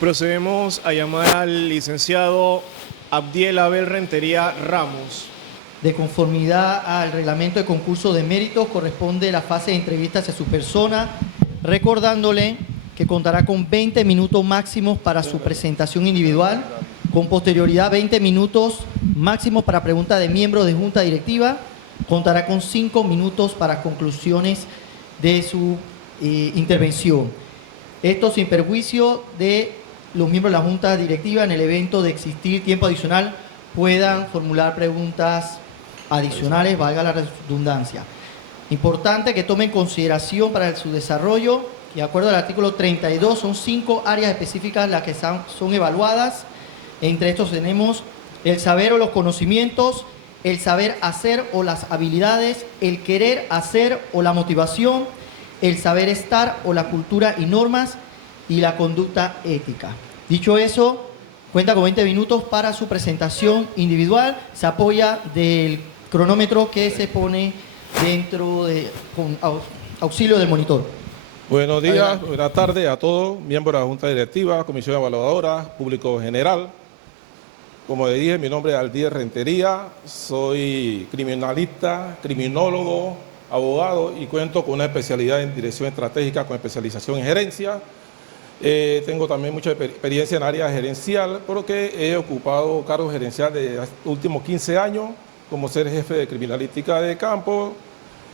Procedemos a llamar al licenciado Abdiel Abel Rentería Ramos. De conformidad al reglamento de concurso de méritos, corresponde la fase de entrevista hacia su persona, recordándole que contará con 20 minutos máximos para su presentación individual, con posterioridad 20 minutos máximos para preguntas de miembros de junta directiva, contará con 5 minutos para conclusiones de su intervención. Esto sin perjuicio de los miembros de la junta directiva, en el evento de existir tiempo adicional, puedan formular preguntas adicionales, valga la redundancia. Importante que tome en consideración para su desarrollo, y de acuerdo al artículo 32, son 5 áreas específicas las que son evaluadas. Entre estos tenemos el saber o los conocimientos, el saber hacer o las habilidades, el querer hacer o la motivación, el saber estar o la cultura y normas, y la conducta ética. Dicho eso, cuenta con 20 minutos para su presentación individual. Se apoya del cronómetro que se pone dentro de, con auxilio del monitor. Buenos días, buenas tardes a todos, miembros de la Junta Directiva, Comisión Evaluadora, público general. Como le dije, mi nombre es Abdiel Rentería, soy criminalista, criminólogo, abogado y cuento con una especialidad en dirección estratégica con especialización en gerencia. Tengo también mucha experiencia en área gerencial, porque he ocupado cargos gerenciales de los últimos 15 años, como ser jefe de criminalística de campo,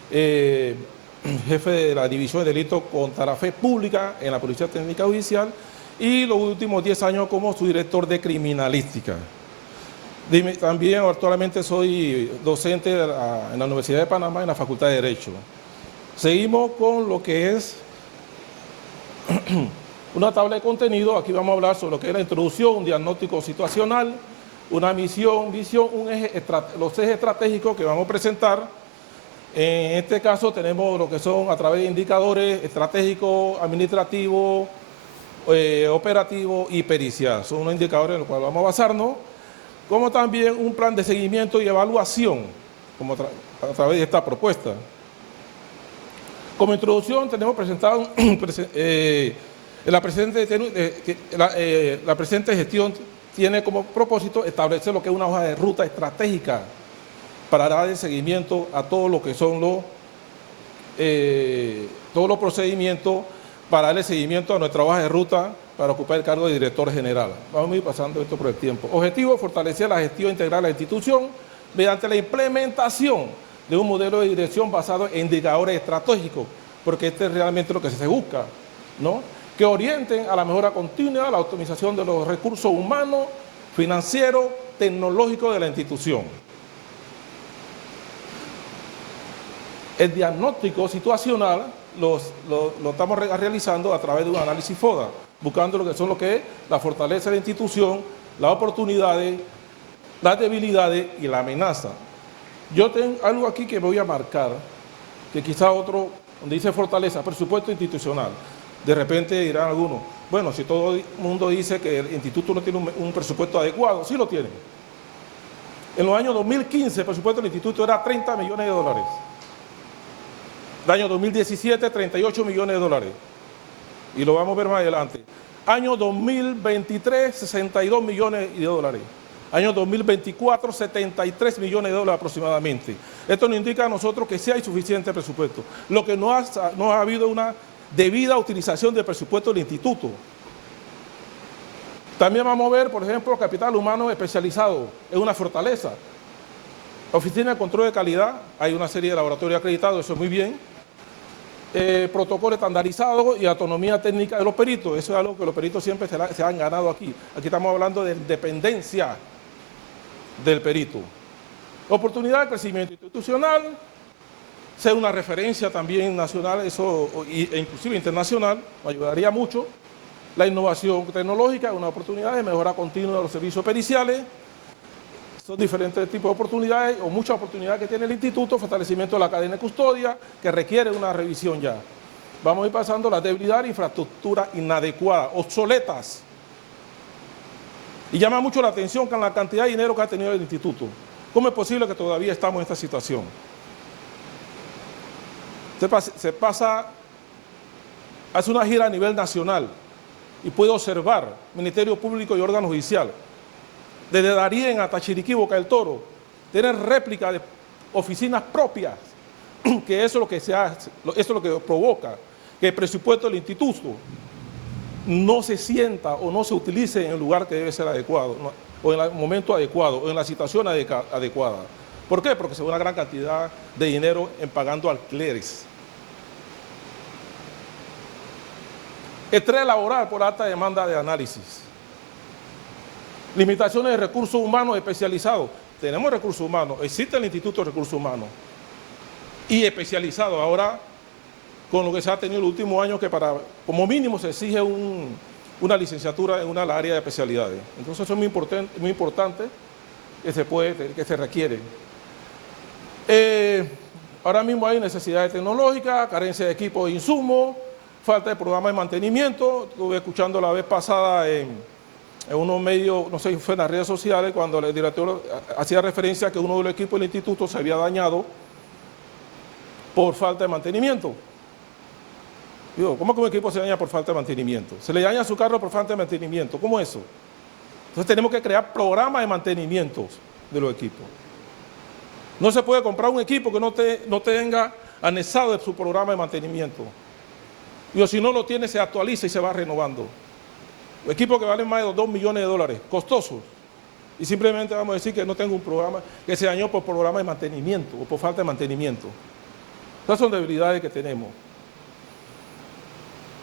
jefe de la División de Delitos contra la Fe Pública en la Policía Técnica Judicial y los últimos 10 años como subdirector de criminalística. También actualmente soy docente en la Universidad de Panamá en la Facultad de Derecho. Seguimos con lo que es una tabla de contenido. Aquí vamos a hablar sobre lo que es la introducción, un diagnóstico situacional, una misión, visión, los ejes estratégicos que vamos a presentar. En este caso tenemos lo que son a través de indicadores estratégicos, administrativos, operativos y periciales. Son unos indicadores en los cuales vamos a basarnos, como también un plan de seguimiento y evaluación como a través de esta propuesta. Como introducción tenemos presentado la presente gestión tiene como propósito establecer lo que es una hoja de ruta estratégica para dar el seguimiento a todo lo que son todos los procedimientos para darle seguimiento a nuestra hoja de ruta para ocupar el cargo de director general. Vamos a ir pasando esto por el tiempo. Objetivo: fortalecer la gestión integral de la institución mediante la implementación de un modelo de dirección basado en indicadores estratégicos, porque este es realmente lo que se busca, ¿no? Que orienten a la mejora continua, a la optimización de los recursos humanos, financieros, tecnológicos de la institución. El diagnóstico situacional lo estamos realizando a través de un análisis FODA, buscando lo que es la fortaleza de la institución, las oportunidades, las debilidades y la amenaza. Yo tengo algo aquí que voy a marcar, que quizá otro, donde dice fortaleza, presupuesto institucional. De repente dirán algunos, bueno, si todo el mundo dice que el instituto no tiene un presupuesto adecuado, sí lo tiene. En los años 2015 el presupuesto del instituto era 30 millones de dólares. El año 2017, 38 millones de dólares. Y lo vamos a ver más adelante. Año 2023, 62 millones de dólares. Año 2024, 73 millones de dólares aproximadamente. Esto nos indica a nosotros que sí hay suficiente presupuesto. Lo que no ha habido una debida utilización del presupuesto del instituto. También vamos a ver, por ejemplo, capital humano especializado. Es una fortaleza. Oficina de control de calidad, hay una serie de laboratorios acreditados, eso es muy bien. Protocolo estandarizado y autonomía técnica de los peritos, eso es algo que los peritos siempre se han ganado aquí. Aquí estamos hablando de independencia del perito. Oportunidad de crecimiento institucional, ser una referencia también nacional, eso, e inclusive internacional, me ayudaría mucho. La innovación tecnológica, una oportunidad de mejora continua de los servicios periciales. Son diferentes tipos de oportunidades o muchas oportunidades que tiene el instituto, fortalecimiento de la cadena de custodia, que requiere una revisión ya. Vamos a ir pasando la debilidad de infraestructura inadecuada, obsoletas. Y llama mucho la atención con la cantidad de dinero que ha tenido el instituto. ¿Cómo es posible que todavía estamos en esta situación? Se pasa, hace una gira a nivel nacional y puede observar Ministerio Público y órgano judicial, desde Darién hasta Chiriquí, Boca del Toro, tener réplica de oficinas propias, que eso es lo que se hace, eso es lo que provoca que el presupuesto del instituto no se sienta o no se utilice en el lugar que debe ser adecuado, ¿no? O en el momento adecuado, o en la situación adecuada. ¿Por qué? Porque se ve una gran cantidad de dinero en pagando alquileres. Estrés laboral por alta demanda de análisis. Limitaciones de recursos humanos especializados. Tenemos recursos humanos, existe el Instituto de Recursos Humanos. Y especializado ahora, con lo que se ha tenido en los últimos años, que como mínimo se exige una licenciatura en una área de especialidades. Entonces eso es muy importante que se requiere. Ahora mismo hay necesidades tecnológicas, carencia de equipos e insumos, falta de programa de mantenimiento. Estuve escuchando la vez pasada en unos medios, no sé si fue en las redes sociales, cuando el director hacía referencia a que uno de los equipos del instituto se había dañado por falta de mantenimiento. Digo, ¿cómo que un equipo se daña por falta de mantenimiento? Se le daña su carro por falta de mantenimiento. ¿Cómo es eso? Entonces tenemos que crear programas de mantenimiento de los equipos. No se puede comprar un equipo que no tenga anexado su programa de mantenimiento. Y si no lo tiene, se actualiza y se va renovando. Equipos que valen más de $2 millones, costosos. Y simplemente vamos a decir que no tengo un programa que se dañó por programa de mantenimiento o por falta de mantenimiento. Esas son debilidades que tenemos.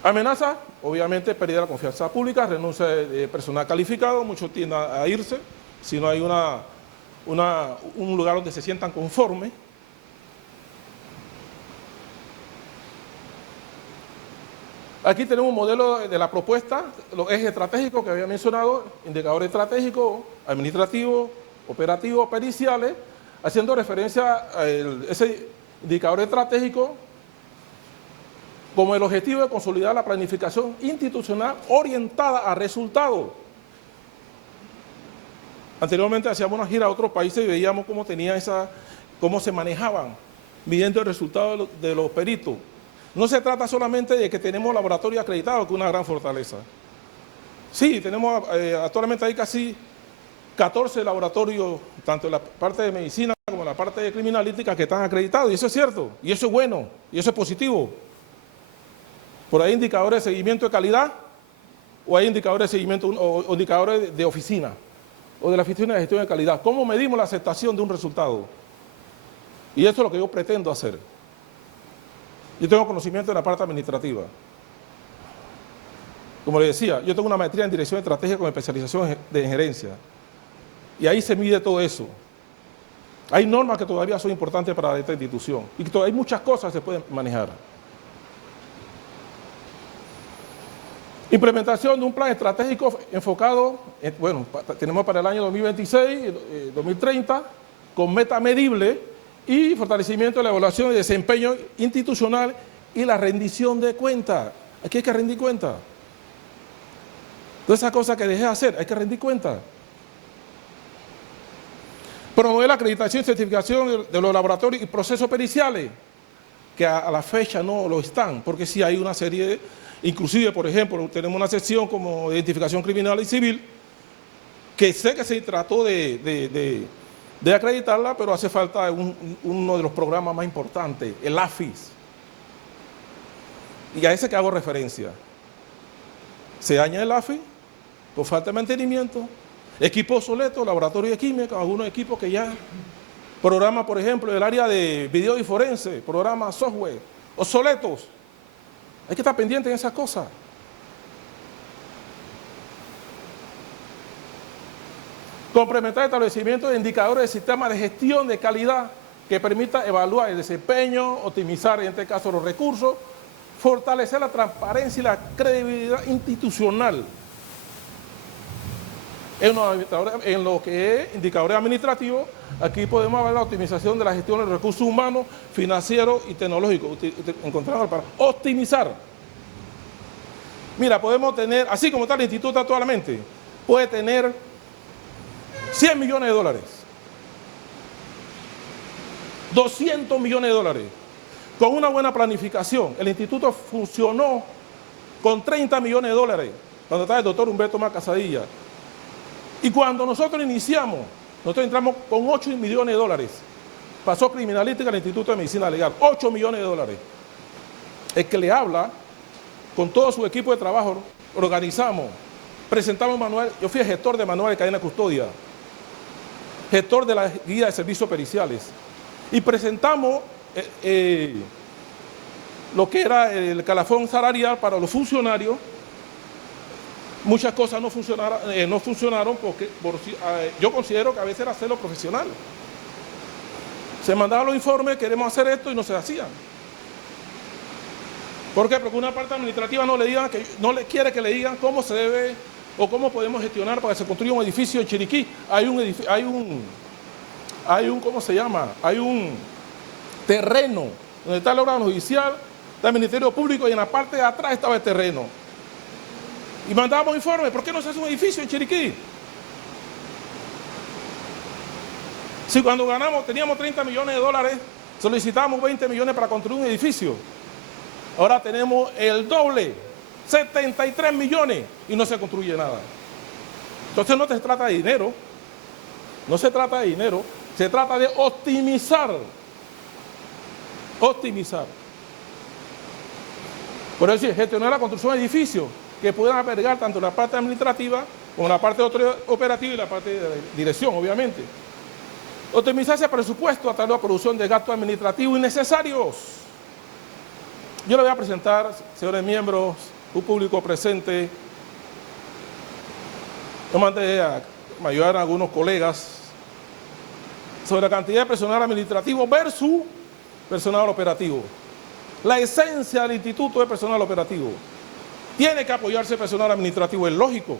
Amenaza, obviamente, pérdida de la confianza pública, renuncia de personal calificado, muchos tienden a irse si no hay un lugar donde se sientan conformes. Aquí tenemos un modelo de la propuesta, los ejes estratégicos que había mencionado, indicadores estratégicos, administrativos, operativos, periciales, haciendo referencia a ese indicador estratégico como el objetivo de consolidar la planificación institucional orientada a resultados. Anteriormente hacíamos una gira a otros países y veíamos cómo se manejaban, midiendo el resultado de los peritos. No se trata solamente de que tenemos laboratorios acreditados, que es una gran fortaleza. Sí, tenemos actualmente hay casi 14 laboratorios, tanto en la parte de medicina como en la parte de criminalística, que están acreditados, y eso es cierto, y eso es bueno, y eso es positivo. Por ahí indicadores de seguimiento de calidad, o hay indicadores de seguimiento o indicadores de oficina, o de la oficina de gestión de calidad. ¿Cómo medimos la aceptación de un resultado? Y eso es lo que yo pretendo hacer. Yo tengo conocimiento en la parte administrativa. Como le decía, yo tengo una maestría en dirección estratégica con especialización de gerencia. Y ahí se mide todo eso. Hay normas que todavía son importantes para esta institución. Y que hay muchas cosas que se pueden manejar. Implementación de un plan estratégico enfocado, tenemos para el año 2026, 2030, con meta medible y fortalecimiento de la evaluación y desempeño institucional y la rendición de cuentas. Aquí hay que rendir cuentas. Todas esas cosas que dejé de hacer, hay que rendir cuentas. Promover la acreditación y certificación de los laboratorios y procesos periciales, que a la fecha no lo están, porque sí hay una serie, inclusive, por ejemplo, tenemos una sección como identificación criminal y civil, que sé que se trató de acreditarla, pero hace falta uno de los programas más importantes, el AFIS. Y a ese que hago referencia. Se daña el AFIS por falta de mantenimiento, equipos obsoletos, laboratorios de química, algunos equipos que ya, programas, por ejemplo, del área de video y forense, programas software, obsoletos. Hay que estar pendiente de esas cosas. Complementar el establecimiento de indicadores de sistemas de gestión de calidad que permita evaluar el desempeño, optimizar en este caso los recursos, fortalecer la transparencia y la credibilidad institucional en lo que es indicadores administrativos. Aquí podemos ver la optimización de la gestión de los recursos humanos, financieros y tecnológicos. Encontramos para optimizar. Mira, podemos tener, así como está el instituto actualmente, puede tener $100 millones, $200 millones. Con una buena planificación, el instituto funcionó con $30 millones cuando estaba el doctor Humberto Más Casadilla. Y cuando nosotros iniciamos, nosotros entramos con 8 millones de dólares. Pasó criminalística al Instituto de Medicina Legal, 8 millones de dólares. El que le habla, con todo su equipo de trabajo, organizamos, presentamos manual. Yo fui gestor de manual de cadena de custodia, gestor de la guía de servicios periciales, y presentamos lo que era el calafón salarial para los funcionarios. Muchas cosas no funcionaron porque yo considero que a veces era celo profesional. Se mandaban los informes, queremos hacer esto, y no se hacían. ¿Por qué? Porque una parte administrativa no le quiere que le digan cómo se debe o cómo podemos gestionar para que se construya un edificio en Chiriquí. Hay un ¿cómo se llama? Hay un terreno donde está el órgano judicial del Ministerio Público, y en la parte de atrás estaba el terreno. Y mandábamos informes, ¿por qué no se hace un edificio en Chiriquí? Si cuando ganamos, teníamos 30 millones de dólares, solicitamos 20 millones para construir un edificio. Ahora tenemos el doble, 73 millones, y no se construye nada. Entonces no se trata de dinero, no se trata de dinero, se trata de optimizar. Optimizar. Por eso, gestionar la construcción de edificios que puedan albergar tanto la parte administrativa como la parte operativa y la parte de dirección, obviamente. Optimizar ese presupuesto a través de la producción de gastos administrativos innecesarios. Yo le voy a presentar, señores miembros, un público presente. Yo mandé a ayudar a algunos colegas sobre la cantidad de personal administrativo versus personal operativo. La esencia del instituto es personal operativo. Tiene que apoyarse el personal administrativo, es lógico,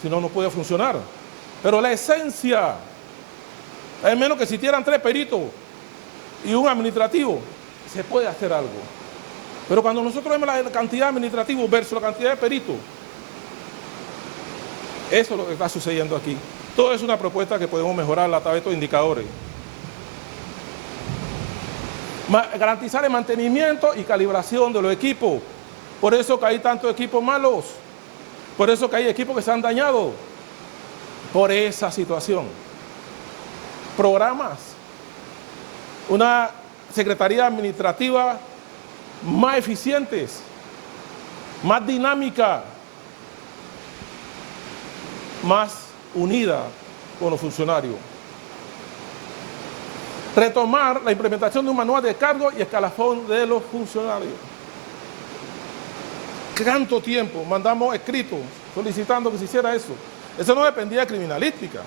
si no, no puede funcionar. Pero la esencia, al menos que existieran 3 peritos y un administrativo, se puede hacer algo. Pero cuando nosotros vemos la cantidad de administrativos versus la cantidad de peritos, eso es lo que está sucediendo aquí. Todo es una propuesta que podemos mejorar a través de estos indicadores. Garantizar el mantenimiento y calibración de los equipos. Por eso que hay tantos equipos malos. Por eso que hay equipos que se han dañado. Por esa situación. Programas. Una secretaría administrativa más eficientes, más dinámica, más unida con los funcionarios. Retomar la implementación de un manual de cargo y escalafón de los funcionarios. ¿Cuánto tiempo mandamos escritos solicitando que se hiciera eso? Eso no dependía de criminalística.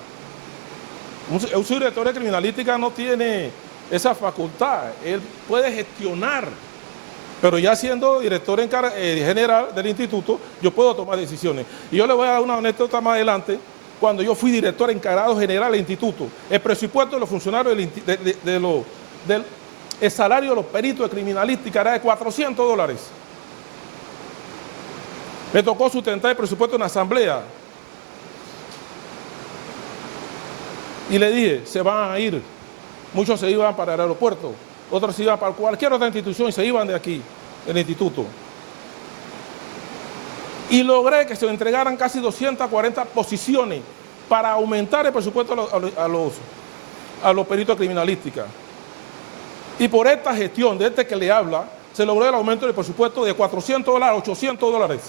Un subdirector de criminalística no tiene esa facultad. Él puede gestionar, pero ya siendo director general del instituto, yo puedo tomar decisiones. Y yo le voy a dar una anécdota más adelante. Cuando yo fui director encargado general del instituto, el presupuesto de los funcionarios el salario de los peritos de criminalística era de $400. Me tocó sustentar el presupuesto en la asamblea. Y le dije, se van a ir. Muchos se iban para el aeropuerto, otros se iban para cualquier otra institución y se iban de aquí, del instituto. Y logré que se entregaran casi 240 posiciones para aumentar el presupuesto a los peritos de criminalística. Y por esta gestión de este que le habla, se logró el aumento del presupuesto de $400 a $800.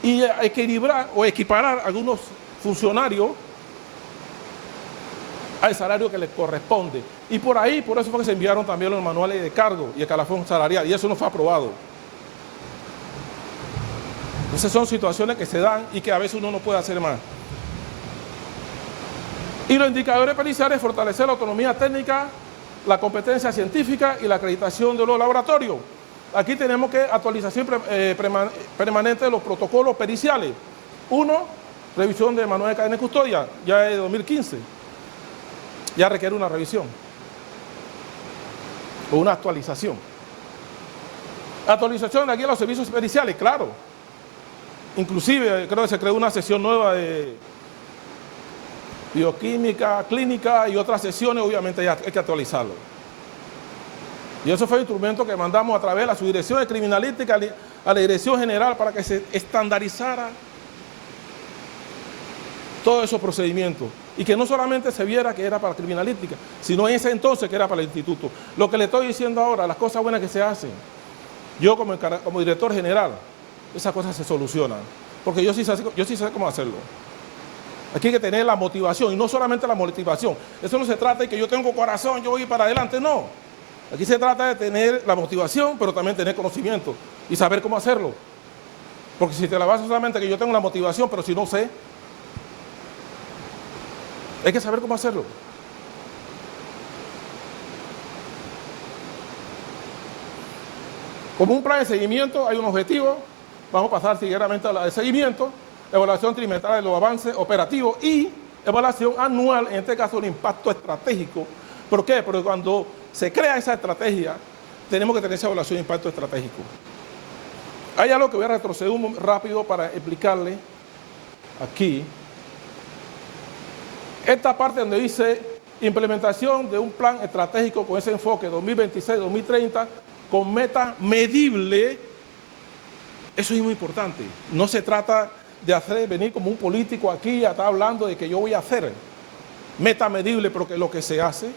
Y equilibrar o equiparar a algunos funcionarios al salario que les corresponde. Y por eso fue que se enviaron también los manuales de cargo y el escalafón salarial, y eso no fue aprobado. Esas son situaciones que se dan y que a veces uno no puede hacer más. Y los indicadores periciales, fortalecer la autonomía técnica, la competencia científica y la acreditación de los laboratorios. Aquí tenemos que actualización permanente de los protocolos periciales. 1, revisión de manual de cadena de custodia, ya es de 2015. Ya requiere una revisión o una actualización. Actualización de aquí a los servicios periciales, claro. Inclusive creo que se creó una sesión nueva de bioquímica, clínica y otras sesiones, obviamente ya hay que actualizarlo. Y eso fue el instrumento que mandamos a través de la subdirección de criminalística a la dirección general para que se estandarizara todos esos procedimientos. Y que no solamente se viera que era para criminalística, sino en ese entonces que era para el instituto. Lo que le estoy diciendo ahora, las cosas buenas que se hacen, yo como director general, esas cosas se solucionan. Porque yo sí sé cómo hacerlo. Aquí hay que tener la motivación, y no solamente la motivación. Eso no se trata de que yo tengo corazón, yo voy para adelante, no. Aquí se trata de tener la motivación, pero también tener conocimiento y saber cómo hacerlo. Porque si te la vas solamente que yo tengo la motivación, pero si no sé, hay que saber cómo hacerlo. Como un plan de seguimiento, hay un objetivo. Vamos a pasar seguidamente a la de seguimiento, evaluación trimestral de los avances operativos y evaluación anual, en este caso el impacto estratégico. ¿Por qué? Porque cuando se crea esa estrategia, tenemos que tener esa evaluación de impacto estratégico. Hay algo que voy a retroceder rápido para explicarle aquí. Esta parte donde dice implementación de un plan estratégico con ese enfoque 2026-2030 con meta medible, eso es muy importante. No se trata de venir como un político aquí a estar hablando de que yo voy a hacer meta medible, porque lo que se hace,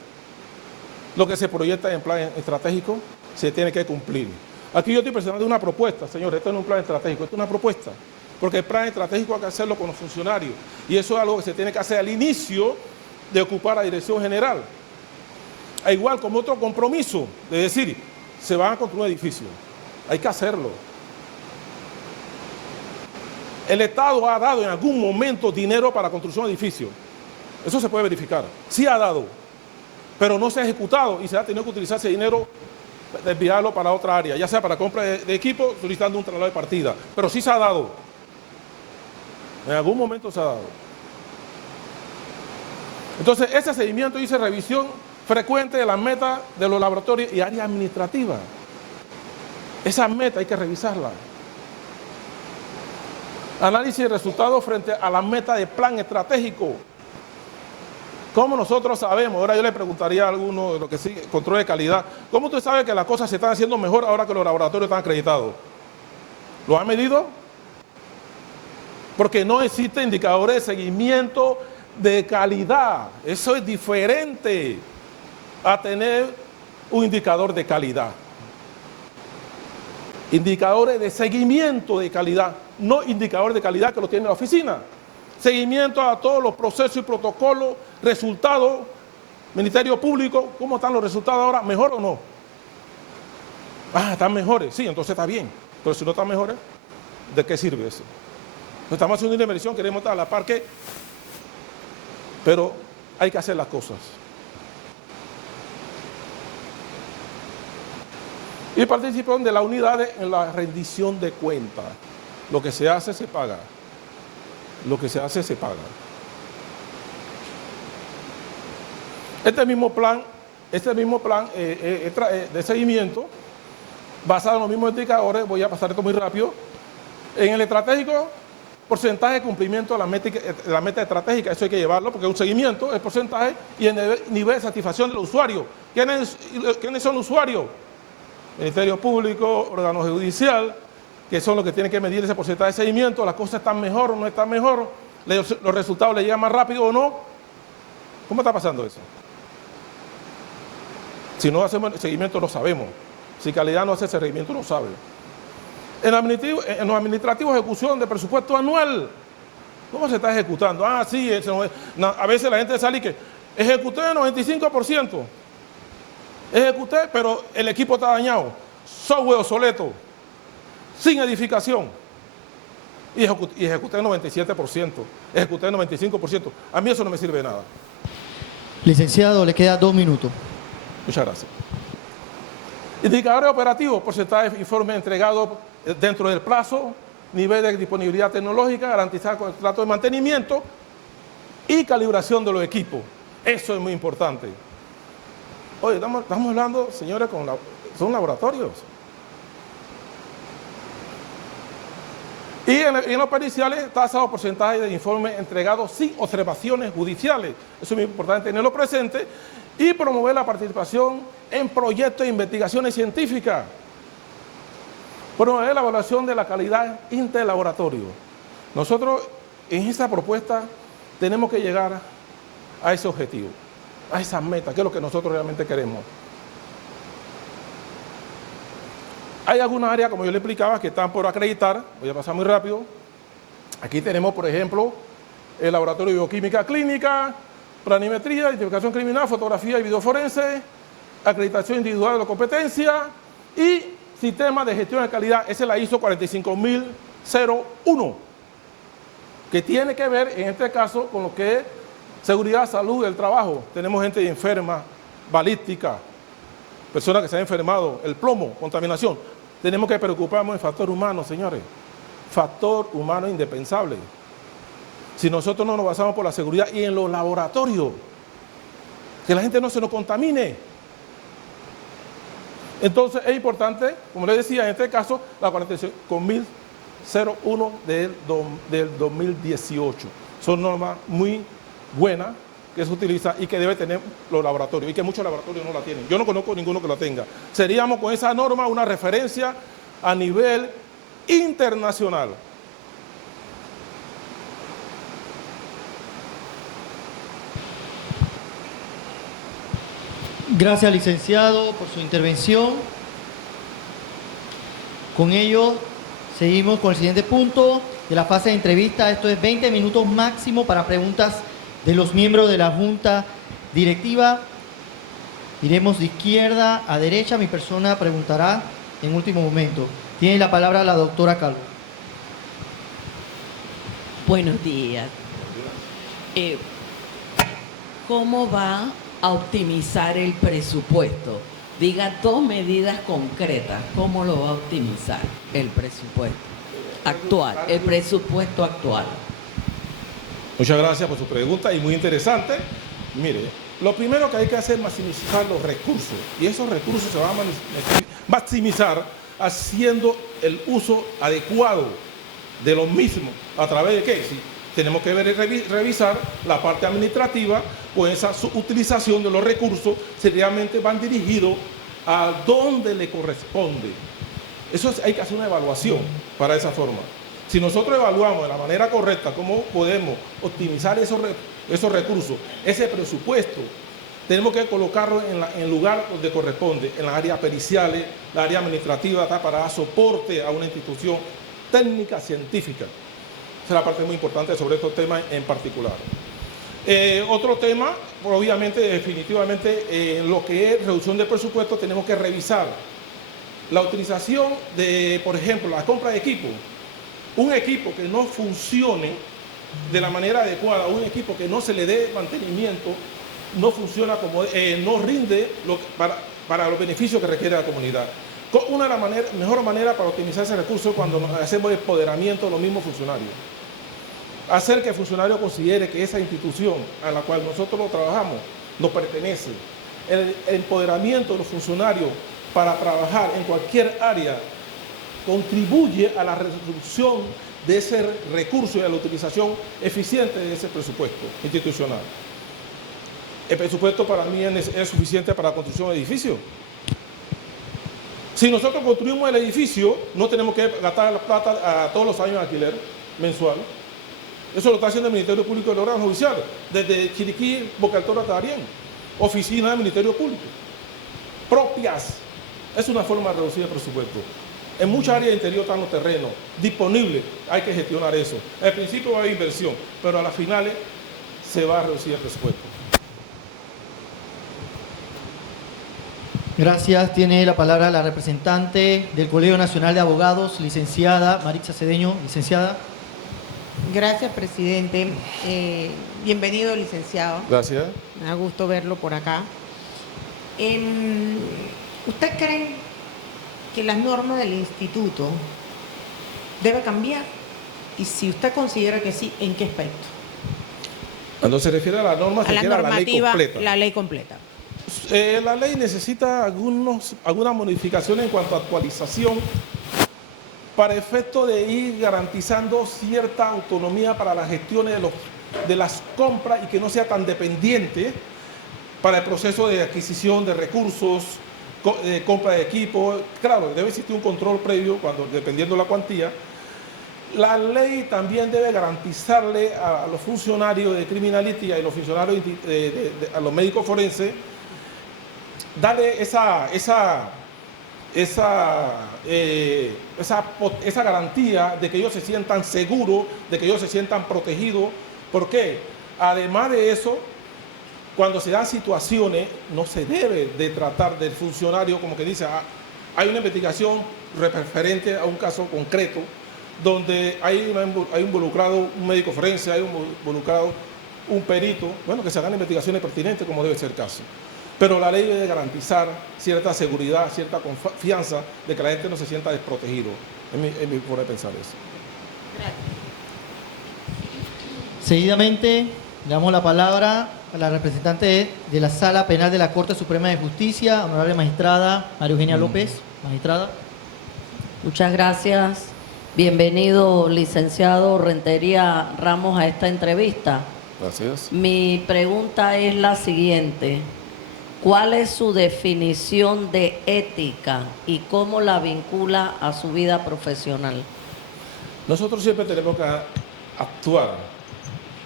lo que se proyecta en plan estratégico, se tiene que cumplir. Aquí yo estoy presentando una propuesta, señores, esto no es un plan estratégico, esto es una propuesta. Porque el plan estratégico hay que hacerlo con los funcionarios. Y eso es algo que se tiene que hacer al inicio de ocupar la dirección general. A igual como otro compromiso, de decir, se van a construir un edificio. Hay que hacerlo. El Estado ha dado en algún momento dinero para la construcción de edificios. Eso se puede verificar. Sí ha dado, pero no se ha ejecutado y se ha tenido que utilizar ese dinero, desviarlo para otra área, ya sea para compra de equipo, solicitando un traslado de partida. Pero sí se ha dado. En algún momento se ha dado. Entonces, ese seguimiento dice revisión frecuente de las metas de los laboratorios y áreas administrativas. Esas metas hay que revisarlas. Análisis de resultados frente a las metas de plan estratégico. ¿Cómo nosotros sabemos? Ahora yo le preguntaría a alguno de los que sigue control de calidad. ¿Cómo usted sabe que las cosas se están haciendo mejor ahora que los laboratorios están acreditados? ¿Lo han medido? Porque no existen indicadores de seguimiento de calidad. Eso es diferente a tener un indicador de calidad. Indicadores de seguimiento de calidad, no indicadores de calidad que lo tiene la oficina. Seguimiento a todos los procesos y protocolos, resultados, Ministerio Público, ¿cómo están los resultados ahora? ¿Mejor o no? Ah, están mejores, sí, entonces está bien. Pero si no están mejores, ¿de qué sirve eso? Estamos haciendo una inversión, queremos estar a la par que, pero hay que hacer las cosas. Y participación de las unidades en la rendición de cuentas. Lo que se hace, se paga. Lo que se hace, se paga. Este mismo plan de seguimiento, basado en los mismos indicadores, voy a pasar esto muy rápido. En el estratégico, porcentaje de cumplimiento de la meta estratégica, eso hay que llevarlo porque es un seguimiento, es porcentaje, y el nivel de satisfacción del usuario. ¿Quiénes son los usuarios? Ministerio Público, órgano judicial, que son los que tienen que medir ese porcentaje de seguimiento, las cosas están mejor o no están mejor, los resultados le llegan más rápido o no. ¿Cómo está pasando eso? Si no hacemos el seguimiento no sabemos. Si calidad no hace ese seguimiento no sabe. En los administrativos, ejecución de presupuesto anual. ¿Cómo se está ejecutando? Ah, sí, a veces la gente sale y que ejecuté el 95%. Ejecuté, pero el equipo está dañado. Software obsoleto. Sin edificación. Y ejecuté el 97%. Ejecuté el 95%. A mí eso no me sirve de nada. Licenciado, le queda 2 minutos. Muchas gracias. Indicadores operativos, porcentaje de informes entregados dentro del plazo, nivel de disponibilidad tecnológica, garantizar contrato de mantenimiento y calibración de los equipos. Eso es muy importante. Oye, estamos hablando, señores, son laboratorios. Y en los periciales, tasa o porcentaje de informes entregados sin observaciones judiciales. Eso es muy importante tenerlo presente. y promover la participación en proyectos de investigaciones científicas. Promover la evaluación de la calidad interlaboratorio. Nosotros en esta propuesta tenemos que llegar a ese objetivo, a esa meta, que es lo que nosotros realmente queremos. Hay algunas áreas, como yo le explicaba, que están por acreditar. Voy a pasar muy rápido. Aquí tenemos, por ejemplo, el laboratorio de bioquímica clínica, planimetría, identificación criminal, fotografía y videoforense, acreditación individual de la competencia y sistema de gestión de calidad. Esa es la ISO 45001, que tiene que ver, en este caso, con lo que es seguridad, salud del trabajo. Tenemos gente enferma, balística, personas que se han enfermado, el plomo, contaminación. Tenemos que preocuparnos del factor humano, señores. Factor humano indispensable. Si nosotros no nos basamos por la seguridad y en los laboratorios, que la gente no se nos contamine. Entonces es importante, como les decía, en este caso, la 45001 del 2018. Son normas muy buenas que se utilizan y que debe tener los laboratorios, y que muchos laboratorios no la tienen. Yo no conozco ninguno que la tenga. Seríamos con esa norma una referencia a nivel internacional. Gracias, licenciado, por su intervención. Con ello, seguimos con el siguiente punto de la fase de entrevista. Esto es 20 minutos máximo para preguntas de los miembros de la Junta Directiva. Iremos de izquierda a derecha. Mi persona preguntará en último momento. Tiene la palabra la doctora Calvo. Buenos días. ¿Cómo va a optimizar el presupuesto? Diga 2 medidas concretas. ¿Cómo lo va a optimizar el presupuesto actual, el presupuesto actual? Muchas gracias por su pregunta y muy interesante. Mire, lo primero que hay que hacer es maximizar los recursos, y esos recursos se van a maximizar haciendo el uso adecuado de los mismos. ¿A través de qué? Sí, tenemos que revisar la parte administrativa, pues esa utilización de los recursos si realmente van dirigidos a donde le corresponde. Hay que hacer una evaluación para esa forma. Si nosotros evaluamos de la manera correcta cómo podemos optimizar esos recursos, ese presupuesto, tenemos que colocarlo en el lugar donde corresponde, en las áreas periciales, la área administrativa, para dar soporte a una institución técnica científica. Esa es la parte muy importante sobre estos temas en particular. Otro tema, obviamente, definitivamente, en lo que es reducción del presupuesto, tenemos que revisar la utilización de, por ejemplo, la compra de equipo. Un equipo que no funcione de la manera adecuada, un equipo que no se le dé mantenimiento, no funciona como, no rinde para los beneficios que requiere la comunidad. Una de las mejor manera para optimizar ese recurso es cuando hacemos empoderamiento de los mismos funcionarios. Hacer que el funcionario considere que esa institución a la cual nosotros trabajamos nos pertenece. El empoderamiento de los funcionarios para trabajar en cualquier área contribuye a la reducción de ese recurso y a la utilización eficiente de ese presupuesto institucional. El presupuesto para mí es suficiente para la construcción de edificios. Si nosotros construimos el edificio, no tenemos que gastar la plata a todos los años de alquiler mensual. Eso lo está haciendo el Ministerio Público de los órganos judiciales, desde Chiriquí, Boca del Toro hasta Darién. Oficina del Ministerio Público. Propias. Es una forma de reducir el presupuesto. En muchas áreas del interior están los terrenos disponibles, hay que gestionar eso. Al principio va a haber inversión, pero a las finales se va a reducir el presupuesto. Gracias. Tiene la palabra la representante del Colegio Nacional de Abogados, licenciada Maritza Cedeño. Licenciada. Gracias, presidente. Bienvenido, licenciado. Gracias. Me da gusto verlo por acá. ¿Usted cree que las normas del instituto deben cambiar? Y si usted considera que sí, ¿en qué aspecto? Cuando se refiere a la norma, se refiere a la ley completa. La ley completa. La ley necesita algunas modificaciones en cuanto a actualización para efecto de ir garantizando cierta autonomía para las gestiones de las compras y que no sea tan dependiente para el proceso de adquisición de recursos, de compra de equipo. Claro, debe existir un control previo dependiendo de la cuantía. La ley también debe garantizarle a los funcionarios de criminalística y los funcionarios a los médicos forenses, darle esa garantía de que ellos se sientan seguros, de que ellos se sientan protegidos. ¿Por qué? Además de eso, cuando se dan situaciones, no se debe de tratar del funcionario como que dice, hay una investigación referente a un caso concreto, donde hay involucrado un médico forense, hay involucrado un perito, bueno, que se hagan investigaciones pertinentes como debe ser el caso. Pero la ley debe garantizar cierta seguridad, cierta confianza de que la gente no se sienta desprotegido. Es mi forma de pensar eso. Seguidamente, le damos la palabra a la representante de la Sala Penal de la Corte Suprema de Justicia, honorable magistrada María Eugenia López. Magistrada. Muchas gracias. Bienvenido, licenciado Rentería Ramos, a esta entrevista. Gracias. Mi pregunta es la siguiente. ¿Cuál es su definición de ética y cómo la vincula a su vida profesional? Nosotros siempre tenemos que actuar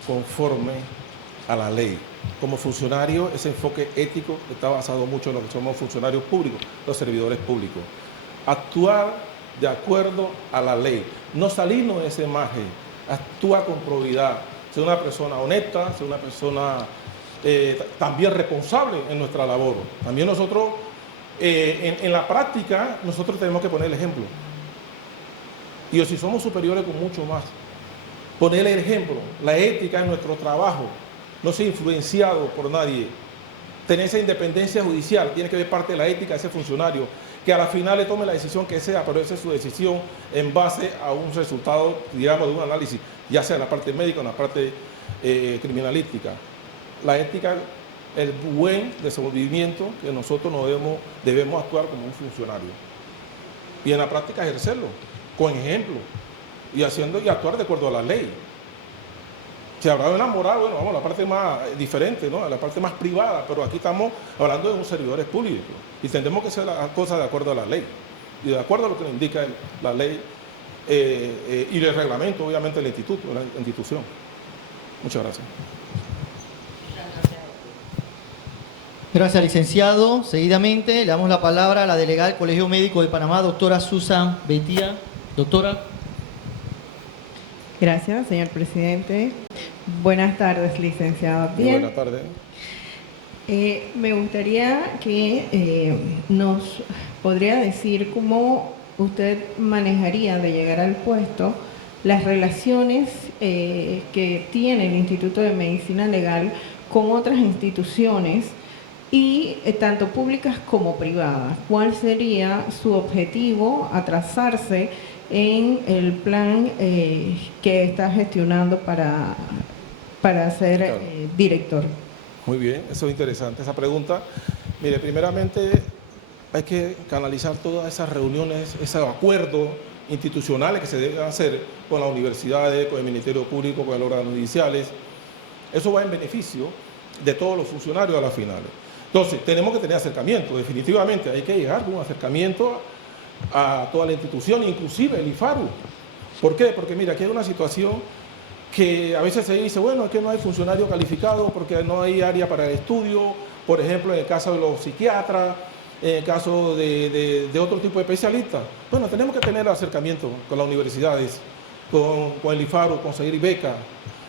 conforme a la ley. Como funcionario, ese enfoque ético está basado mucho en lo que somos funcionarios públicos, los servidores públicos. Actuar de acuerdo a la ley, no salirnos de ese margen, actúa con probidad, ser una persona honesta, ser una persona también responsable en nuestra labor. También nosotros, en la práctica, nosotros tenemos que poner el ejemplo. Y si somos superiores, con mucho más. Poner el ejemplo, la ética en nuestro trabajo, no ser influenciado por nadie. Tener esa independencia judicial, tiene que ver parte de la ética de ese funcionario, que a la final le tome la decisión que sea, pero esa es su decisión en base a un resultado, digamos, de un análisis, ya sea en la parte médica o en la parte criminalística. La ética, el buen desenvolvimiento que nosotros debemos actuar como un funcionario. Y en la práctica ejercerlo, con ejemplo, y actuar de acuerdo a la ley. Si habrá de enamorar, bueno, vamos a la parte más diferente, ¿no? A la parte más privada, pero aquí estamos hablando de unos servidores públicos y tendremos que hacer las cosas de acuerdo a la ley y de acuerdo a lo que nos indica la ley y el reglamento, obviamente, del instituto, de la institución. Muchas gracias. Gracias, licenciado. Seguidamente, le damos la palabra a la delegada del Colegio Médico de Panamá, doctora Susan Beitía. Doctora. Gracias, señor presidente. Buenas tardes, licenciado. Muy buenas tardes. Me gustaría que nos podría decir cómo usted manejaría de llegar al puesto las relaciones que tiene el Instituto de Medicina Legal con otras instituciones y tanto públicas como privadas. ¿Cuál sería su objetivo a trazarse en el plan que está gestionando para ser Claro. director? Muy bien, eso es interesante, esa pregunta. Mire, primeramente hay que canalizar todas esas reuniones, esos acuerdos institucionales que se deben hacer con las universidades, con el Ministerio Público, con los órganos judiciales. Eso va en beneficio de todos los funcionarios a las finales. Entonces, tenemos que tener acercamiento, definitivamente, hay que llegar con un acercamiento a toda la institución, inclusive el IFARU. ¿Por qué? Porque mira, aquí hay una situación que a veces se dice, bueno, es que no hay funcionarios calificados porque no hay área para el estudio, por ejemplo, en el caso de los psiquiatras, en el caso de otro tipo de especialistas. Bueno, tenemos que tener acercamiento con las universidades, con el IFARU, conseguir becas.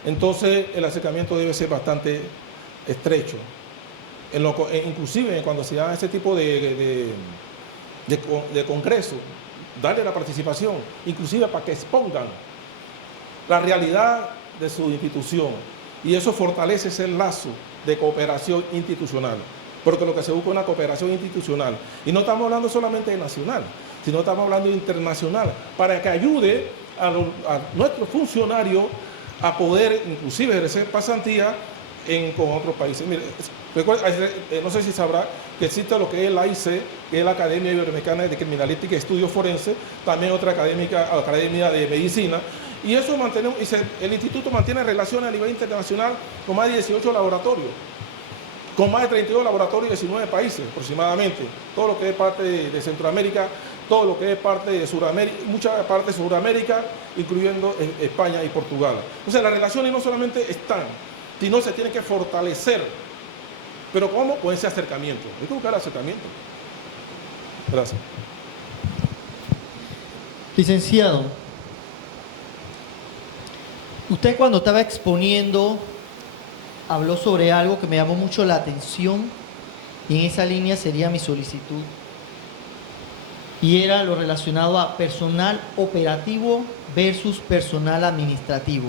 Entonces, el acercamiento debe ser bastante estrecho. Inclusive cuando se da ese tipo de congreso, darle la participación, inclusive para que expongan la realidad de su institución, y eso fortalece ese lazo de cooperación institucional, porque lo que se busca es una cooperación institucional, y no estamos hablando solamente de nacional, sino estamos hablando de internacional, para que ayude a nuestros funcionarios a poder inclusive ejercer pasantía con otros países. Mire, no sé si sabrá que existe lo que es la AIC, que es la Academia Iberoamericana de Criminalística y Estudios Forenses, también otra academia de medicina, y eso el instituto mantiene relaciones a nivel internacional con más de 18 laboratorios. con más de 32 laboratorios de 19 países aproximadamente, todo lo que es parte de Centroamérica, todo lo que es parte de Sudamérica, muchas partes de Sudamérica, incluyendo España y Portugal. Entonces las relaciones no solamente están, sino se tienen que fortalecer. ¿Pero cómo? Con ese acercamiento. Hay que buscar acercamiento. Gracias. Licenciado, usted cuando estaba exponiendo habló sobre algo que me llamó mucho la atención y en esa línea sería mi solicitud. Y era lo relacionado a personal operativo versus personal administrativo.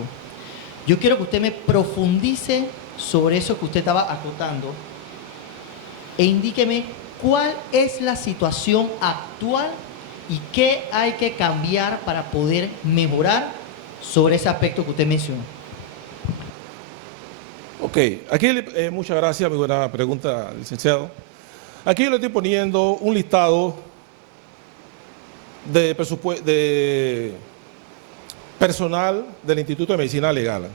Yo quiero que usted me profundice sobre eso que usted estaba acotando e indíqueme cuál es la situación actual y qué hay que cambiar para poder mejorar sobre ese aspecto que usted mencionó. Ok, aquí muchas gracias, muy buena pregunta, licenciado. Aquí yo le estoy poniendo un listado de personal del Instituto de Medicina Legal.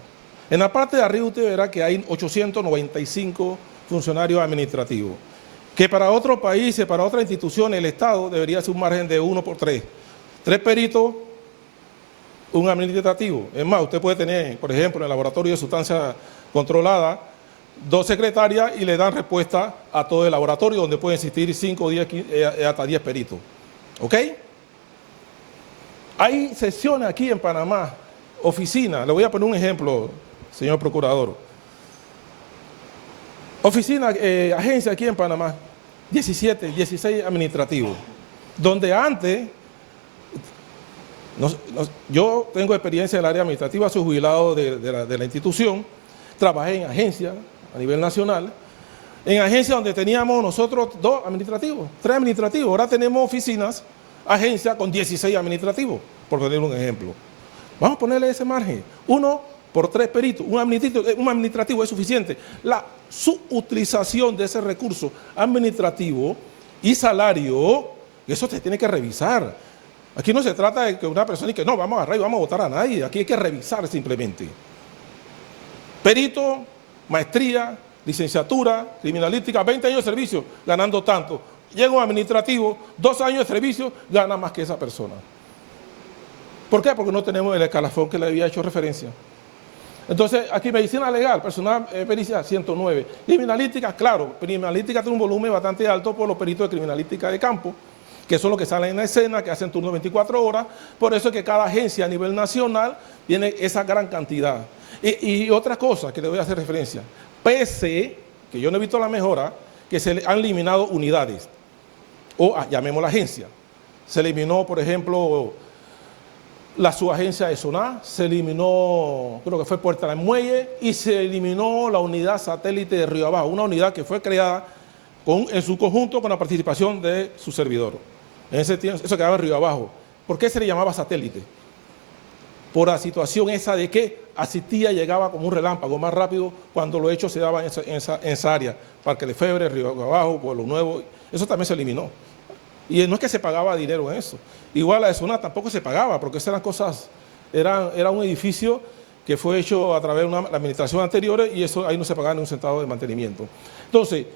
En la parte de arriba usted verá que hay 895 funcionarios administrativos, que para otros países, para otras instituciones, el Estado debería ser un margen de 1 por 3. 3 peritos, un administrativo. Es más, usted puede tener, por ejemplo, en el laboratorio de sustancias controladas, 2 secretarias y le dan respuesta a todo el laboratorio, donde pueden existir 5, 10, hasta 10 peritos. ¿Ok? Hay sesiones aquí en Panamá, oficinas, le voy a poner un ejemplo, señor procurador. Oficina, agencia aquí en Panamá, 17, 16 administrativos, donde antes, yo tengo experiencia en el área administrativa, soy jubilado de la institución, trabajé en agencias a nivel nacional, en agencias donde teníamos nosotros 2 administrativos, 3 administrativos, ahora tenemos oficinas, agencias con 16 administrativos, por tener un ejemplo. Vamos a ponerle ese margen, 1 por 3 peritos, un administrativo es suficiente. La subutilización de ese recurso administrativo y salario, eso se tiene que revisar. Aquí no se trata de que una persona y que no, vamos a agarrar y vamos a votar a nadie, aquí hay que revisar simplemente. Perito, maestría, licenciatura, criminalística, 20 años de servicio, ganando tanto. Llega un administrativo, 2 años de servicio, gana más que esa persona. ¿Por qué? Porque no tenemos el escalafón que le había hecho referencia. Entonces, aquí medicina legal, personal pericia 109. Criminalística, claro, criminalística tiene un volumen bastante alto por los peritos de criminalística de campo, que son los que salen en la escena, que hacen turno 24 horas. Por eso es que cada agencia a nivel nacional tiene esa gran cantidad. Y otra cosa que le voy a hacer referencia, pese que yo no he visto la mejora, que se le han eliminado unidades, o llamémosla agencia. Se eliminó, por ejemplo, la subagencia de Soná, se eliminó, creo que fue Puerta del Muelle, y se eliminó la unidad satélite de Río Abajo, una unidad que fue creada en su conjunto con la participación de su servidor. En ese tiempo, eso quedaba en Río Abajo. ¿Por qué se le llamaba satélite? Por la situación esa de que asistía, llegaba como un relámpago más rápido cuando los hechos se daban en esa área. Parque Lefebvre, Río Abajo, Pueblo Nuevo, eso también se eliminó. Y no es que se pagaba dinero en eso. Igual la de Soná tampoco se pagaba, porque esas eran cosas, era un edificio que fue hecho a través de la administración anterior y eso ahí no se pagaba ni un centavo de mantenimiento. Entonces,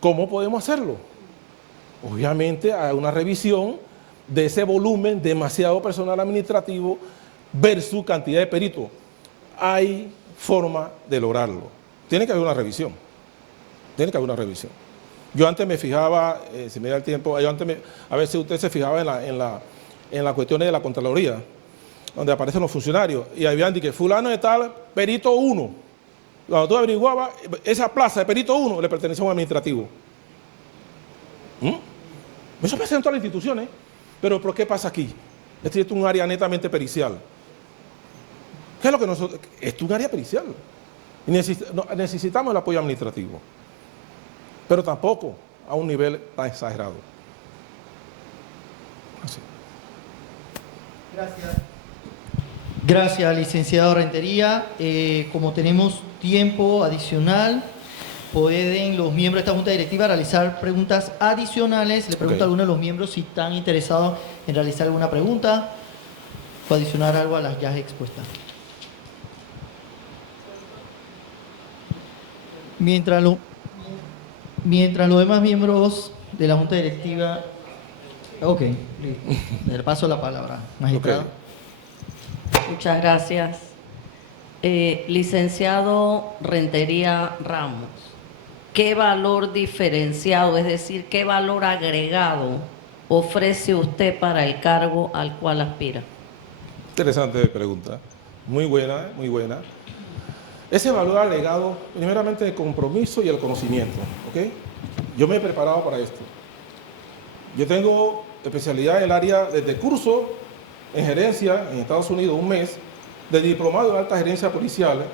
¿cómo podemos hacerlo? Obviamente hay una revisión de ese volumen demasiado personal administrativo versus cantidad de peritos. Hay forma de lograrlo. Tiene que haber una revisión. Tiene que haber una revisión. Yo antes me fijaba, si me da el tiempo, a veces usted se fijaba en las cuestiones de la Contraloría, donde aparecen los funcionarios, y habían dicho que fulano de tal, perito 1. Cuando tú averiguabas, esa plaza de perito 1 le pertenecía a un administrativo. Eso pasa en todas las instituciones, pero ¿por qué pasa aquí? Esto es un área netamente pericial. ¿Qué es lo que nosotros? Esto es un área pericial. Y necesitamos el apoyo administrativo, pero tampoco a un nivel tan exagerado. Así. Gracias. Gracias, licenciado Rentería. Como tenemos tiempo adicional, pueden los miembros de esta junta directiva realizar preguntas adicionales. Le pregunto a alguno de los miembros si están interesados en realizar alguna pregunta o adicionar algo a las ya expuestas. Mientras los demás miembros de la Junta Directiva... Ok, listo. Le paso la palabra, magistrado. Ok. Muchas gracias. Licenciado Rentería Ramos, ¿qué valor diferenciado, es decir, qué valor agregado ofrece usted para el cargo al cual aspira? Interesante pregunta. Muy buena, muy buena. Ese valor agregado, primeramente el compromiso y el conocimiento, ¿ok? Yo me he preparado para esto. Yo tengo especialidad en el área desde curso en gerencia en Estados Unidos, un mes, de diplomado en alta gerencia policial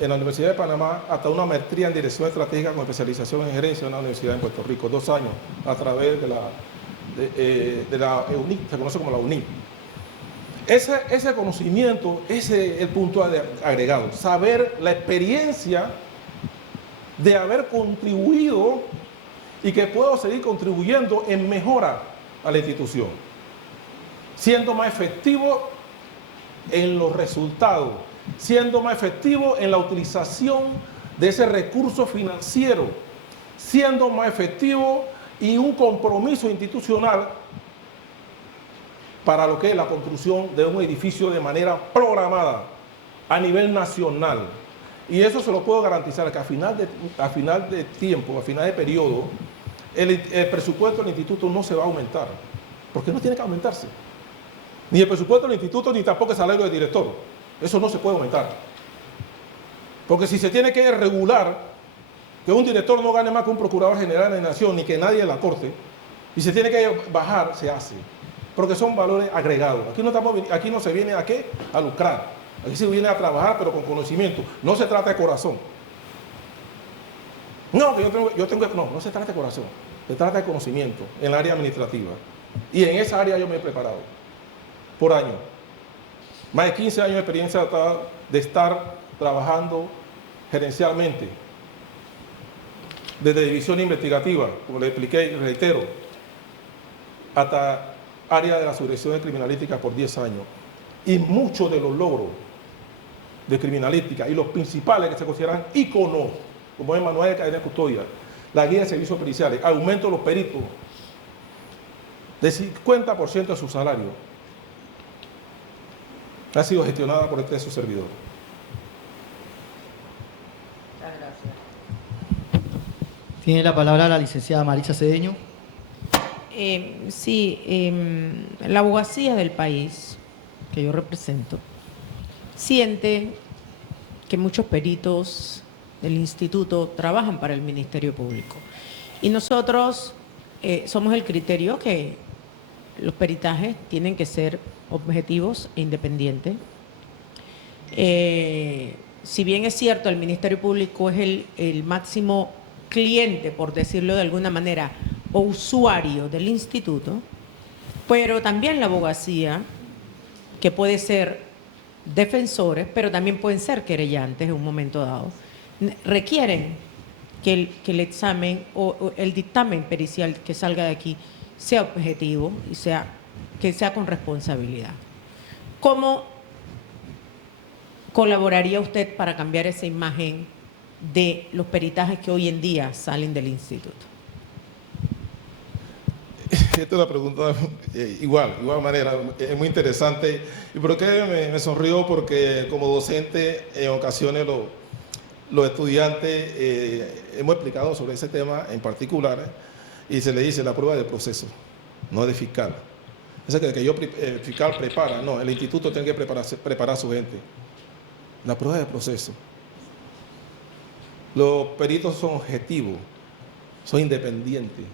en la Universidad de Panamá, hasta una maestría en dirección estratégica con especialización en gerencia en la Universidad de Puerto Rico, 2 años, a través de la EUNIC, se conoce como la UNIC. Ese conocimiento, ese es el punto agregado, saber la experiencia de haber contribuido y que puedo seguir contribuyendo en mejora a la institución, siendo más efectivo en los resultados, siendo más efectivo en la utilización de ese recurso financiero, siendo más efectivo y un compromiso institucional para lo que es la construcción de un edificio de manera programada a nivel nacional. Y eso se lo puedo garantizar, que a final de tiempo, a final de periodo, el presupuesto del instituto no se va a aumentar, porque no tiene que aumentarse. Ni el presupuesto del instituto, ni tampoco el salario del director. Eso no se puede aumentar. Porque si se tiene que regular que un director no gane más que un procurador general de la nación, ni que nadie en la corte, y se tiene que bajar, se hace. Porque son valores agregados. Aquí no se viene a qué, a lucrar. Aquí se viene a trabajar, pero con conocimiento. No se trata de corazón. No, que no se trata de corazón. Se trata de conocimiento en el área administrativa. Y en esa área yo me he preparado por año. Más de 15 años de experiencia de estar trabajando gerencialmente. Desde división investigativa, como le expliqué y reitero, hasta área de la subdirección de criminalística por 10 años. Y muchos de los logros de criminalística y los principales que se consideran íconos, como es manual de cadena de custodia, la guía de servicios periciales, aumento de los peritos de 50% de su salario, ha sido gestionada por su servidor. Muchas gracias. Tiene la palabra la licenciada Maritza Cedeño. La abogacía del país que yo represento siente que muchos peritos del instituto trabajan para el Ministerio Público. Y nosotros somos el criterio que los peritajes tienen que ser objetivos e independientes. Si bien es cierto, el Ministerio Público es el máximo cliente, por decirlo de alguna manera, o usuario del instituto, pero también la abogacía, que puede ser defensores, pero también pueden ser querellantes en un momento dado, requieren que el examen o el dictamen pericial que salga de aquí sea objetivo y que sea con responsabilidad. ¿Cómo colaboraría usted para cambiar esa imagen de los peritajes que hoy en día salen del instituto? Esta es una pregunta igual manera, es muy interesante. ¿Y por qué me sonrió? Porque como docente en ocasiones los estudiantes hemos explicado sobre ese tema en particular, y se le dice la prueba de proceso, no de fiscal. Es que el fiscal prepara, no, el instituto tiene que preparar a su gente. La prueba de proceso. Los peritos son objetivos, son independientes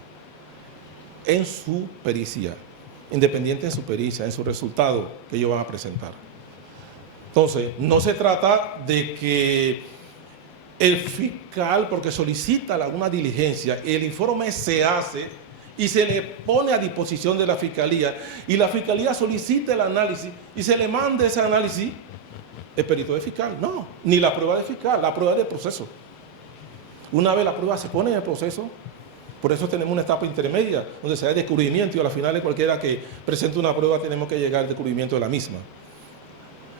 en su pericia, independientes en su pericia, en su resultado que ellos van a presentar. Entonces, no se trata de que el fiscal, porque solicita alguna diligencia, el informe se hace y se le pone a disposición de la fiscalía, y la fiscalía solicita el análisis y se le manda ese análisis el perito de fiscal. No, ni la prueba de fiscal, la prueba de proceso. Una vez la prueba se pone en el proceso, por eso tenemos una etapa intermedia, donde se da el descubrimiento, y a la final de cualquiera que presente una prueba tenemos que llegar al descubrimiento de la misma.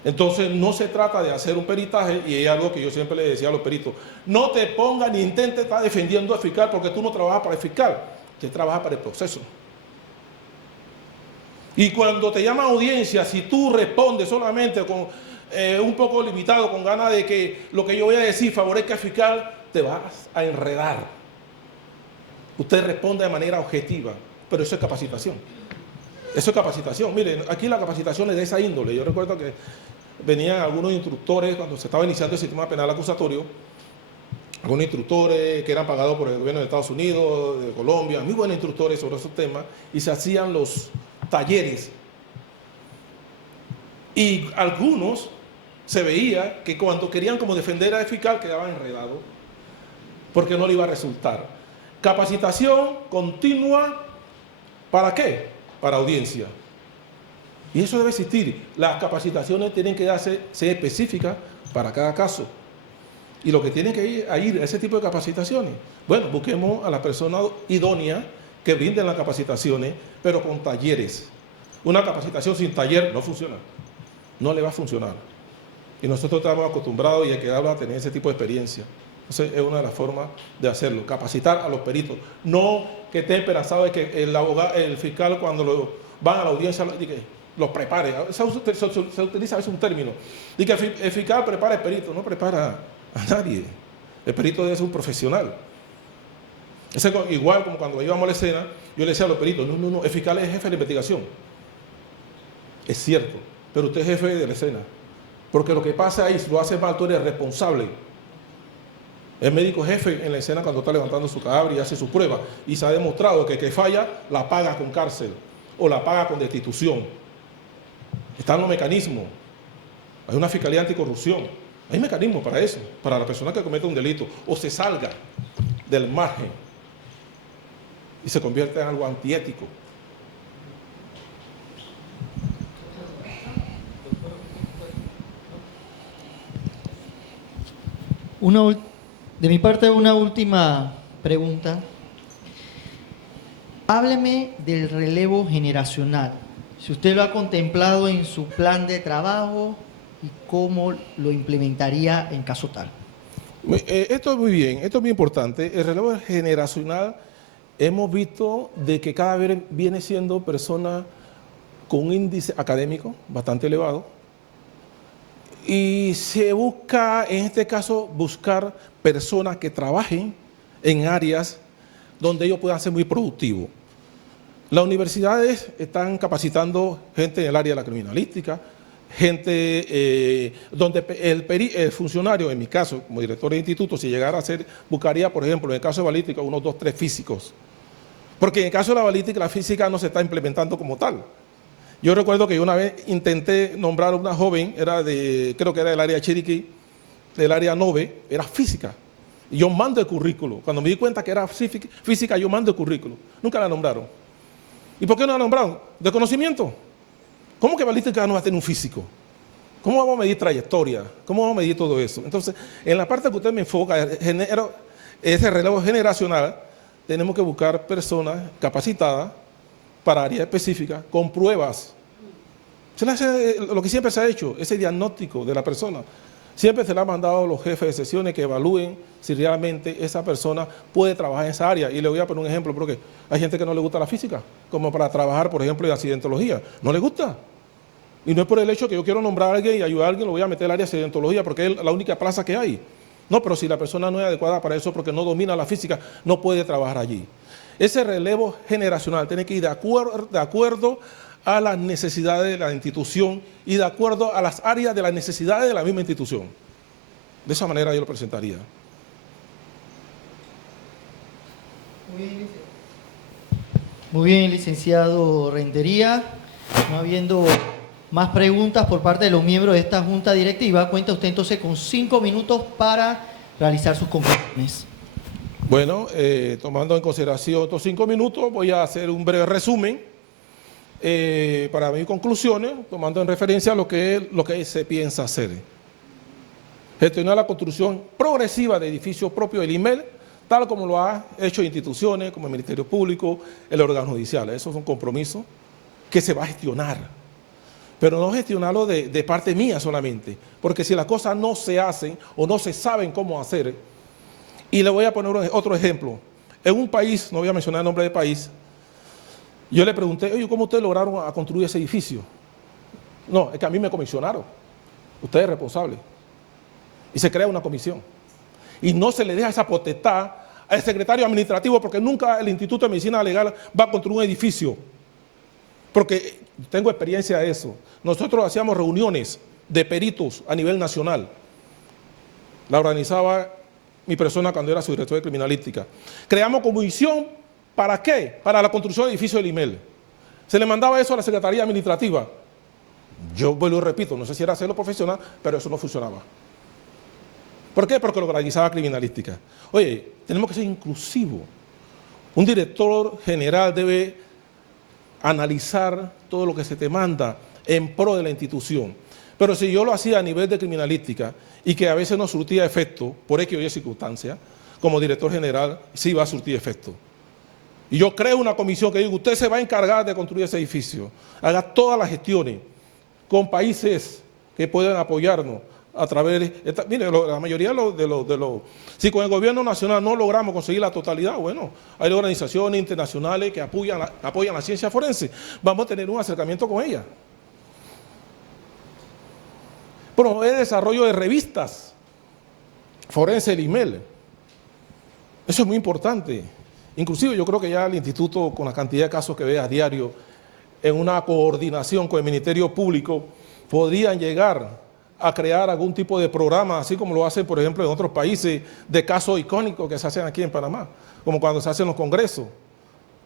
Entonces no se trata de hacer un peritaje, y es algo que yo siempre le decía a los peritos: no te pongas ni intentes estar defendiendo al fiscal, porque tú no trabajas para el fiscal, tú trabajas para el proceso. Y cuando te llaman a audiencia, si tú respondes solamente con un poco limitado, con ganas de que lo que yo voy a decir favorezca al fiscal, te vas a enredar. Usted responde de manera objetiva, pero eso es capacitación. Eso es capacitación. Miren, aquí la capacitación es de esa índole. Yo recuerdo que venían algunos instructores cuando se estaba iniciando el sistema penal acusatorio, algunos instructores que eran pagados por el gobierno de Estados Unidos, de Colombia, muy buenos instructores sobre esos temas, y se hacían los talleres. Y algunos se veía que cuando querían como defender al fiscal quedaban enredados, porque no le iba a resultar. Capacitación continua, ¿para qué? Para audiencia. Y eso debe existir. Las capacitaciones tienen que ser específicas para cada caso. Y lo que tienen que ir a ese tipo de capacitaciones, bueno, busquemos a las personas idóneas que brinden las capacitaciones, pero con talleres. Una capacitación sin taller no funciona. No le va a funcionar. Y nosotros estamos acostumbrados y hay que darlo a tener ese tipo de experiencia. Entonces es una de las formas de hacerlo, capacitar a los peritos. No que estén esperanzados de que el fiscal cuando van a la audiencia los prepare. Se utiliza a veces un término. Y que el fiscal prepara el perito. No prepara a nadie. El perito debe ser un profesional. Igual como cuando íbamos a la escena, yo le decía a los peritos: no, el fiscal es jefe de la investigación. Es cierto, pero usted es jefe de la escena. Porque lo que pasa ahí, si lo hace mal, tú eres responsable. El médico jefe en la escena cuando está levantando su cadáver y hace su prueba, y se ha demostrado que el que falla la paga con cárcel o la paga con destitución. Están los mecanismos. Hay una fiscalía anticorrupción. Hay mecanismos para eso, para la persona que comete un delito o se salga del margen y se convierte en algo antiético. De mi parte, una última pregunta. Hábleme del relevo generacional. Si usted lo ha contemplado en su plan de trabajo y cómo lo implementaría en caso tal. Esto es muy bien, esto es muy importante. El relevo generacional, hemos visto de que cada vez viene siendo personas con un índice académico bastante elevado, y se busca, en este caso, buscar personas que trabajen en áreas donde ellos puedan ser muy productivos. Las universidades están capacitando gente en el área de la criminalística, gente donde el funcionario, en mi caso, como director de instituto, si llegara a ser, buscaría, por ejemplo, en el caso de balística, unos 2, 3 físicos. Porque en el caso de la balística, la física no se está implementando como tal. Yo recuerdo que yo una vez intenté nombrar a una joven, creo que era del área Chiriquí, del área 9, era física. Y yo mando el currículo. Cuando me di cuenta que era física, yo mando el currículo. Nunca la nombraron. ¿Y por qué no la nombraron? ¿De conocimiento? ¿Cómo que balística no va a tener un físico? ¿Cómo vamos a medir trayectoria? ¿Cómo vamos a medir todo eso? Entonces, en la parte que usted me enfoca, ese relevo generacional, tenemos que buscar personas capacitadas para áreas específicas, con pruebas. Lo que siempre se ha hecho, ese diagnóstico de la persona. Siempre se le ha mandado a los jefes de sesiones que evalúen si realmente esa persona puede trabajar en esa área. Y le voy a poner un ejemplo, porque hay gente que no le gusta la física, como para trabajar, por ejemplo, en accidentología. No le gusta. Y no es por el hecho que yo quiero nombrar a alguien y ayudar a alguien, lo voy a meter al área de accidentología, porque es la única plaza que hay. No, pero si la persona no es adecuada para eso, porque no domina la física, no puede trabajar allí. Ese relevo generacional tiene que ir de acuerdo a las necesidades de la institución y de acuerdo a las áreas de las necesidades de la misma institución. De esa manera yo lo presentaría. Muy bien, licenciado Rentería. No habiendo más preguntas por parte de los miembros de esta junta directiva, cuenta usted entonces con 5 minutos para realizar sus conclusiones. Bueno, tomando en consideración estos 5 minutos, voy a hacer un breve resumen para mis conclusiones, tomando en referencia lo que se piensa hacer. Gestionar la construcción progresiva de edificios propios del INMEL, tal como lo ha hecho instituciones como el Ministerio Público, el órgano judicial. Esos son compromisos que se va a gestionar. pero no gestionarlo de parte mía solamente, porque si las cosas no se hacen o no se saben cómo hacer, y le voy a poner otro ejemplo. En un país, no voy a mencionar el nombre del país, yo le pregunté, oye, ¿cómo ustedes lograron a construir ese edificio? No, es que a mí me comisionaron. Usted es responsable. Y se crea una comisión. Y no se le deja esa potestad al secretario administrativo, porque nunca el Instituto de Medicina Legal va a construir un edificio. Porque tengo experiencia de eso. Nosotros hacíamos reuniones de peritos a nivel nacional. La organizaba mi persona cuando era subdirector de criminalística. Creamos comisión, ¿para qué? Para la construcción del edificio del IMEL. Se le mandaba eso a la Secretaría Administrativa. Yo vuelvo y repito, no sé si era hacerlo profesional, pero eso no funcionaba. ¿Por qué? Porque lo organizaba criminalística. Oye, tenemos que ser inclusivos. Un director general debe analizar todo lo que se te manda en pro de la institución. Pero si yo lo hacía a nivel de criminalística y que a veces no surtía efecto, por X o Y circunstancias, como director general sí va a surtir efecto. Y yo creo una comisión que digo, usted se va a encargar de construir ese edificio, haga todas las gestiones con países que puedan apoyarnos a través de mire, la mayoría de los si con el gobierno nacional no logramos conseguir la totalidad, bueno, hay organizaciones internacionales que apoyan la ciencia forense, vamos a tener un acercamiento con ellas. Promover el desarrollo de revistas forense del IMEL, eso es muy importante. Inclusive yo creo que ya el instituto, con la cantidad de casos que ve a diario, en una coordinación con el Ministerio Público, podrían llegar a crear algún tipo de programa, así como lo hacen, por ejemplo, en otros países, de casos icónicos que se hacen aquí en Panamá, como cuando se hacen los congresos.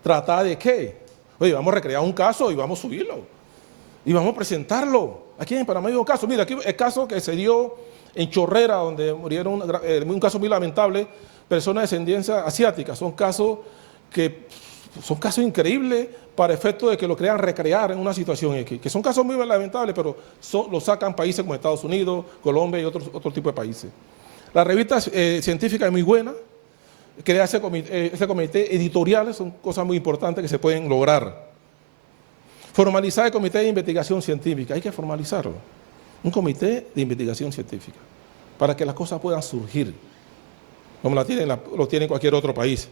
¿Tratar de qué? Oye, vamos a recrear un caso y vamos a subirlo. Y vamos a presentarlo. Aquí en Panamá hay un caso. Mira, aquí el caso que se dio en Chorrera, donde murieron, un caso muy lamentable, personas de descendencia asiática. Son casos increíbles para efecto de que lo crean recrear en una situación X, que son casos muy lamentables, pero lo sacan países como Estados Unidos, Colombia y otro tipo de países. La revista científica es muy buena, crea ese comité editorial, son cosas muy importantes que se pueden lograr. Formalizar el comité de investigación científica, hay que formalizarlo, un comité de investigación científica, para que las cosas puedan surgir, como lo tiene cualquier otro país.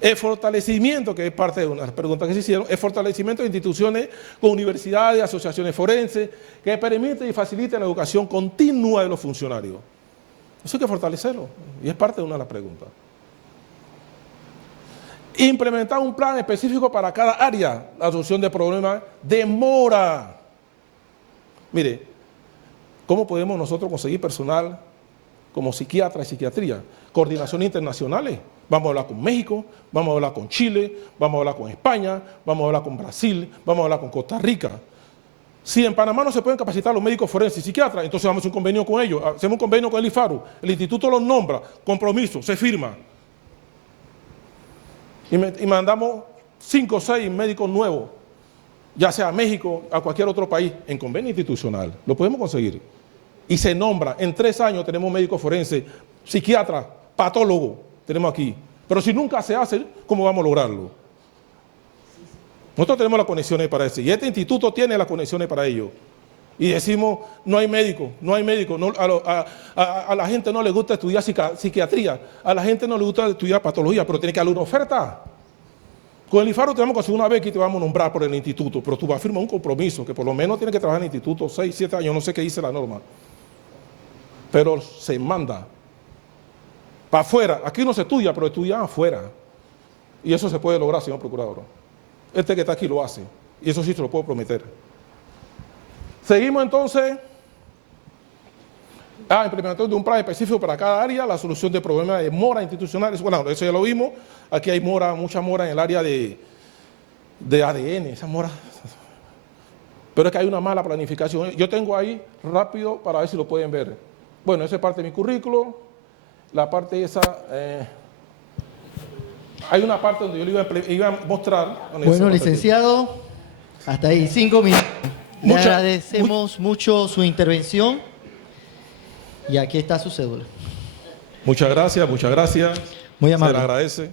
El fortalecimiento, que es parte de una de las preguntas que se hicieron, el fortalecimiento de instituciones con universidades, asociaciones forenses, que permiten y faciliten la educación continua de los funcionarios. Eso hay que fortalecerlo, y es parte de una de las preguntas. Implementar un plan específico para cada área, la solución de problemas demora. Mire, ¿cómo podemos nosotros conseguir personal como psiquiatra y psiquiatría? Coordinaciones internacionales. Vamos a hablar con México, vamos a hablar con Chile, vamos a hablar con España, vamos a hablar con Brasil, vamos a hablar con Costa Rica. Si en Panamá no se pueden capacitar los médicos forenses y psiquiatras, entonces vamos a hacer un convenio con ellos, hacemos un convenio con el IFARU, el instituto los nombra, compromiso, se firma. Y mandamos 5 o 6 médicos nuevos, ya sea a México, a cualquier otro país, en convenio institucional. Lo podemos conseguir. Y se nombra, en 3 años tenemos médicos forenses, psiquiatras, patólogos, tenemos aquí. Pero si nunca se hace, ¿cómo vamos a lograrlo? Nosotros tenemos las conexiones para eso. Y este instituto tiene las conexiones para ello. Y decimos, no hay médico, no hay médico. No, a la gente no le gusta estudiar psiquiatría, a la gente no le gusta estudiar patología, pero tiene que haber una oferta. Con el IFARU te vamos a conseguir una beca y te vamos a nombrar por el instituto, pero tú vas a firmar un compromiso, que por lo menos tienes que trabajar en el instituto 6, 7 años, no sé qué dice la norma. Pero se manda para afuera. Aquí no se estudia, pero estudian afuera. Y eso se puede lograr, señor procurador. Este que está aquí lo hace. Y eso sí se lo puedo prometer. Seguimos entonces. Implementación de un plan específico para cada área, la solución de problemas de mora institucionales. Bueno, eso ya lo vimos. Aquí hay mora, mucha mora en el área de ADN, esa mora. Pero es que hay una mala planificación. Yo tengo ahí rápido para ver si lo pueden ver. Bueno, esa es parte de mi currículo. La parte esa, hay una parte donde yo le iba a mostrar. Bueno, licenciado, hasta ahí 5 minutos. Le agradecemos mucho su intervención y aquí está su cédula. Muchas gracias, muchas gracias. Muy amable. Se le agradece.